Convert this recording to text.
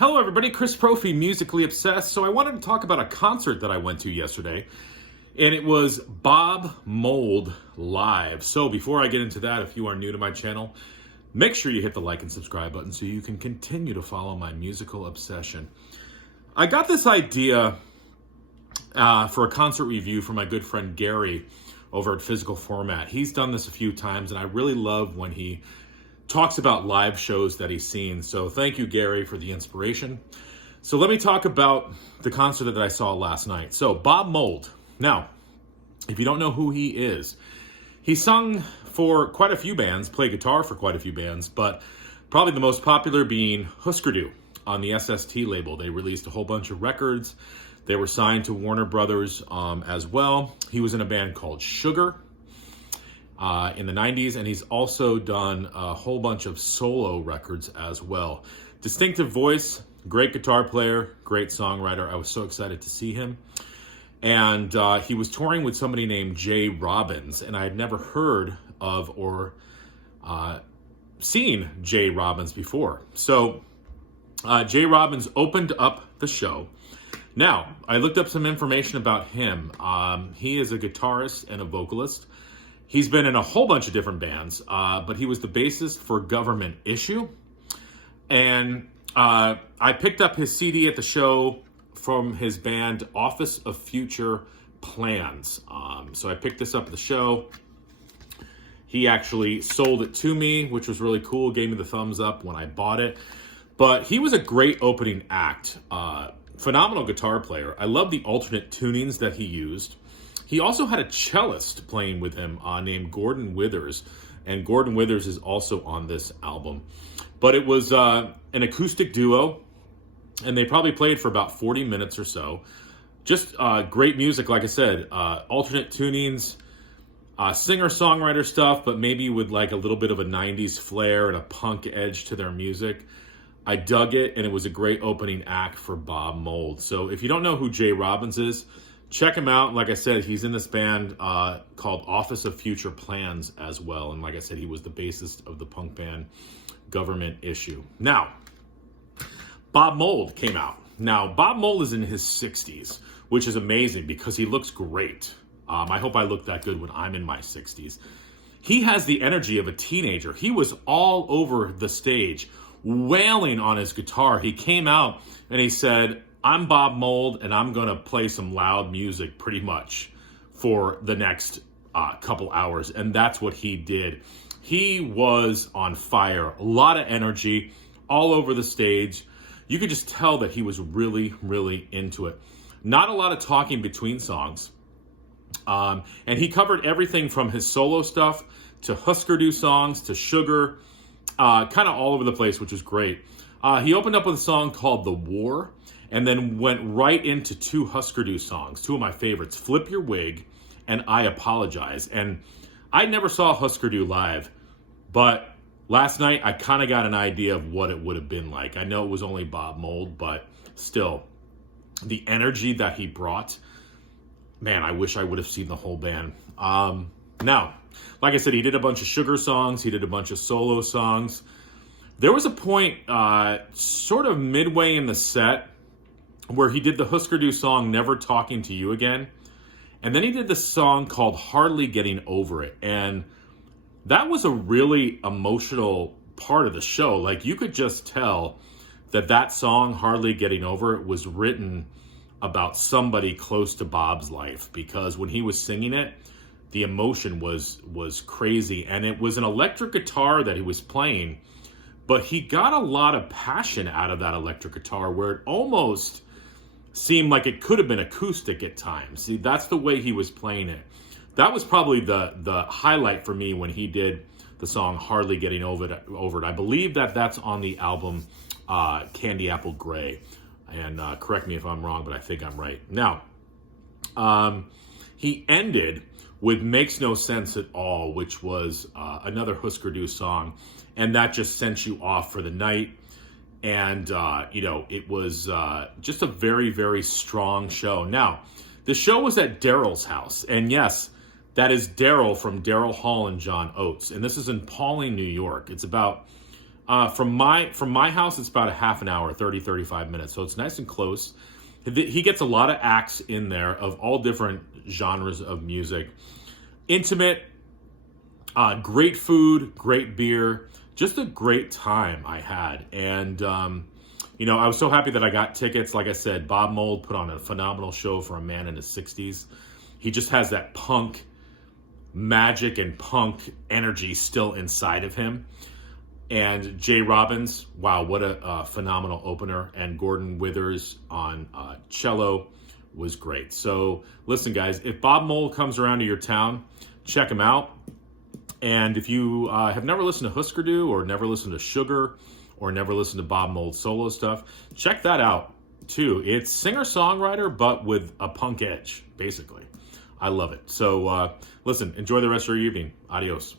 Hello everybody, Chris Profi, Musically Obsessed. So I wanted to talk about a concert that I went to yesterday, and it was Bob Mould live. So before I get into that, if you are new to my channel, make sure you hit the like and subscribe button so you can continue to follow my musical obsession. I got this idea for a concert review from my good friend Gary over at Physical Format. He's done this a few times, and I really love when he talks about live shows that he's seen. So thank you, Gary, for the inspiration. So let me talk about the concert that I saw last night. So Bob Mould. Now, if you don't know who he is, he sung for quite a few bands, played guitar for quite a few bands, but probably the most popular being Husker Du on the SST label. They released a whole bunch of records. They were signed to Warner Brothers as well. He was in a band called Sugar in the 90s, and he's also done a whole bunch of solo records as well. Distinctive voice, great guitar player, great songwriter. I was so excited to see him. And he was touring with somebody named Jay Robbins, and I had never heard of or seen Jay Robbins before. So Jay Robbins opened up the show. Now, I looked up some information about him. He is a guitarist and a vocalist. He's been in a whole bunch of different bands, but he was the bassist for Government Issue. And I picked up his CD at the show from his band Office of Future Plans. So I picked this up at the show. He actually sold it to me, which was really cool, gave me the thumbs up when I bought it. But he was a great opening act. Phenomenal guitar player. I love the alternate tunings that he used. He also had a cellist playing with him named Gordon Withers, and Gordon Withers is also on this album. But it was an acoustic duo, and they probably played for about 40 minutes or so. Just great music, like I said, alternate tunings, singer-songwriter stuff, but maybe with like a little bit of a 90s flair and a punk edge to their music. I dug it, and it was a great opening act for Bob Mould. So if you don't know who Jay Robbins is, check him out. Like I said, he's in this band called Office of Future Plans as well. And like I said, he was the bassist of the punk band Government Issue. Now, Bob Mould came out. Now, Bob Mould is in his 60s, which is amazing because he looks great. I hope I look that good when I'm in my 60s. He has the energy of a teenager. He was all over the stage, wailing on his guitar. He came out and he said, "I'm Bob Mould, and I'm going to play some loud music pretty much for the next couple hours." And that's what he did. He was on fire. A lot of energy all over the stage. You could just tell that he was really, really into it. Not a lot of talking between songs. And he covered everything from his solo stuff to Husker Du songs to Sugar, kind of all over the place, which was great. He opened up with a song called The War, and then went right into two Husker Du songs, two of my favorites, Flip Your Wig and I Apologize. And I never saw Husker Du live, but last night I kind of got an idea of what it would have been like. I know it was only Bob Mould, but still, the energy that he brought, man, I wish I would have seen the whole band. Now, like I said, he did a bunch of Sugar songs, he did a bunch of solo songs. There was a point sort of midway in the set where he did the Husker Du song, Never Talking to You Again. And then he did this song called Hardly Getting Over It. And that was a really emotional part of the show. Like, you could just tell that that song, Hardly Getting Over It, was written about somebody close to Bob's life. Because when he was singing it, the emotion was crazy. And it was an electric guitar that he was playing. But he got a lot of passion out of that electric guitar where it almost seemed like it could have been acoustic at times. See, that's the way he was playing it. That was probably the highlight for me when he did the song Hardly Getting Over It. I believe that that's on the album Candy Apple Gray. And correct me if I'm wrong, but I think I'm right. Now, he ended with Makes No Sense at All, which was another Husker Du song. And that just sent you off for the night. And, it was just a very, very strong show. Now, the show was at Daryl's house. And yes, that is Daryl from Daryl Hall and John Oates. And this is in Pawling, New York. It's about From my house, it's about a half an hour, 35 minutes. So it's nice and close. He gets a lot of acts in there of all different genres of music. Intimate, great food, great beer, just a great time I had. And, I was so happy that I got tickets. Like I said, Bob Mould put on a phenomenal show for a man in his 60s. He just has that punk magic and punk energy still inside of him. And Jay Robbins, wow, what a phenomenal opener. And Gordon Withers on cello was great. So listen, guys, if Bob Mould comes around to your town, check him out. And if you have never listened to Husker Du or never listened to Sugar or never listened to Bob Mould solo stuff, check that out too. It's singer-songwriter, but with a punk edge, basically. I love it. So listen, enjoy the rest of your evening. Adios.